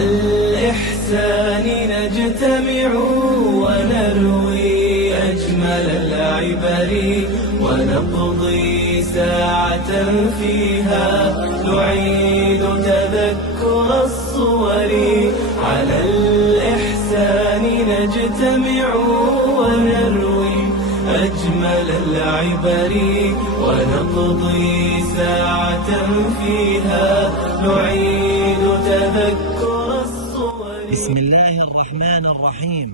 الإحسان نجتمع ونروي أجمل العبر ونقضي ساعة فيها نعيد تذكر الصور. على الإحسان نجتمع ونروي أجمل العبر ونقضي ساعة فيها نعيد تذكر الصور. بسم الله الرحمن الرحيم.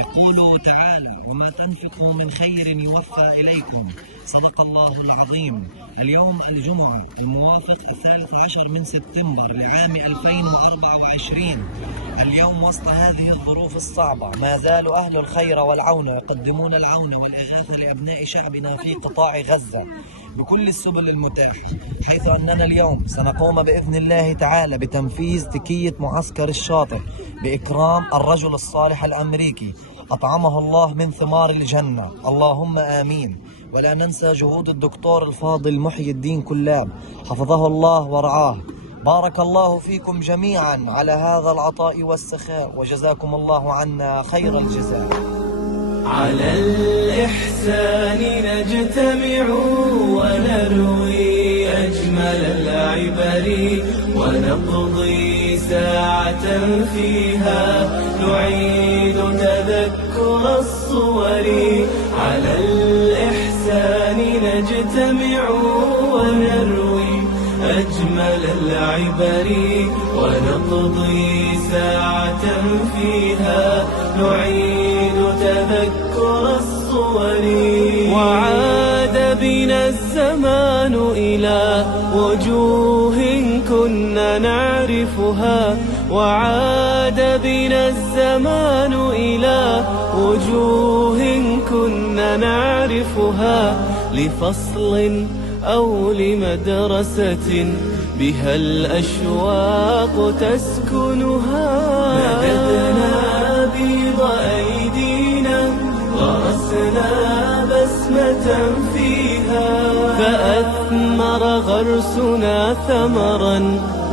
يقول تعالى: وما تنفقوا من خير يوفى إليكم. صدق الله العظيم. اليوم الجمعة الموافق 13 من سبتمبر لعام 2024. اليوم وسط هذه الظروف الصعبة ما زال أهل الخير والعون يقدمون العون والإغاثة لأبناء شعبنا في قطاع غزة بكل السبل المتاحة، حيث أننا اليوم سنقوم بإذن الله تعالى بتنفيذ تكية معسكر الشاطئ بإكرام الرجل الصالح الأمريكي أطعمه الله من ثمار الجنة، اللهم آمين. ولا ننسى جهود الدكتور الفاضل محي الدين كلاب حفظه الله ورعاه. بارك الله فيكم جميعا على هذا العطاء والسخاء، وجزاكم الله عنا خير الجزاء. على الإحسان نجتمع ونروي أجمل العبر ونقضي ساعة فيها نعيد تذكر الصور. على الإحسان نجتمع ونروي أجمل العبر ونقضي ساعة فيها نعيد تذكر الصور. وعاد بنا الزمان إلى وجوه كنا نعرفها، وعاد بنا الزمان إلى وجوه كنا نعرفها، لفصل أو لمدرسة بها الأشواق تسكنها. مددنا بيض أيدينا غرسنا بسمة فيها، فأثمر غرسنا ثمرا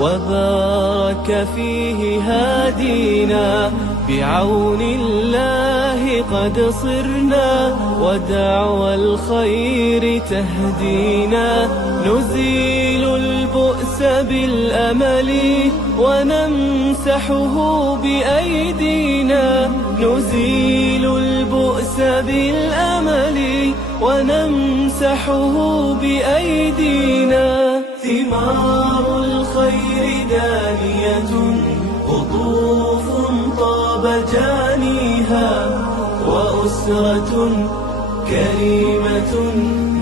وبارك فيه هادينا. بعون الله قد صرنا ودعوى الخير تهدينا، نزيل البؤس بالأمل ونمسحه بأيدينا، نزيل البؤس بالأمل ونمسحه بأيدينا. ثمار الخير دانية قطوف طاب جانيها، وأسرة كريمة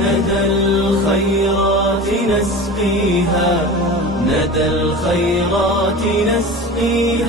ندى الخيرات نسقيها، ندى الخيرات نسقيها.